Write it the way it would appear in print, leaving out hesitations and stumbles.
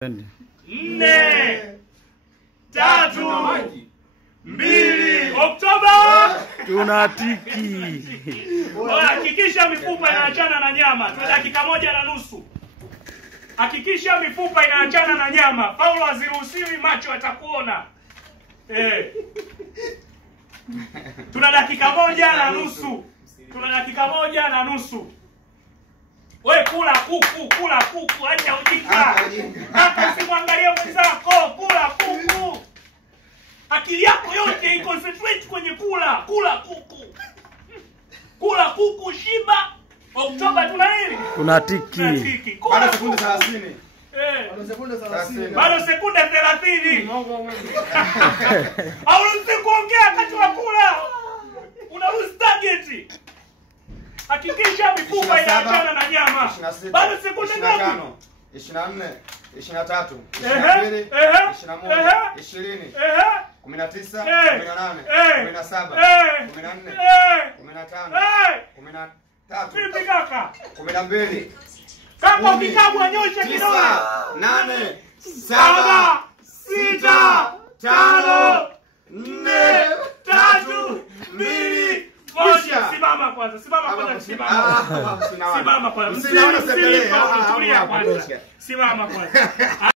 4, 3, 2, Oktoba tunatiki. Hakikisha mifupa inaachana na nyama. Tuna dakika 1:30. Hakikisha mifupa inaachana na nyama. Paulo haziruhusiwi, macho atakuona. Tuna dakika 1:30. Tuna dakika 1:30. Wewe kula kuku, acha ujinga. Hata usimwangalie mwenzako, kula kuku. Akili yako yote iconcentrate kwenye kula kuku. Kula kuku, shiba. Oktoba tuna nini? Tunatiki. Bado sekunde 30. Bado sekunde 30. Au usikuongea wakati wa kula. Una lose target. Hakikisha mifupa inaachana na nyama. Bado sekunde ngapi? 24, 23, 22, 21, 20, 19, 18, 17, 14, 15, 13, Vipi kaka? 12, Kama kitabu anyoshe kidole. 8, 7, 6, 5, 4, 3, 2, Simama kwanza. Simama kwanza. Simama kwanza. Simama kwanza.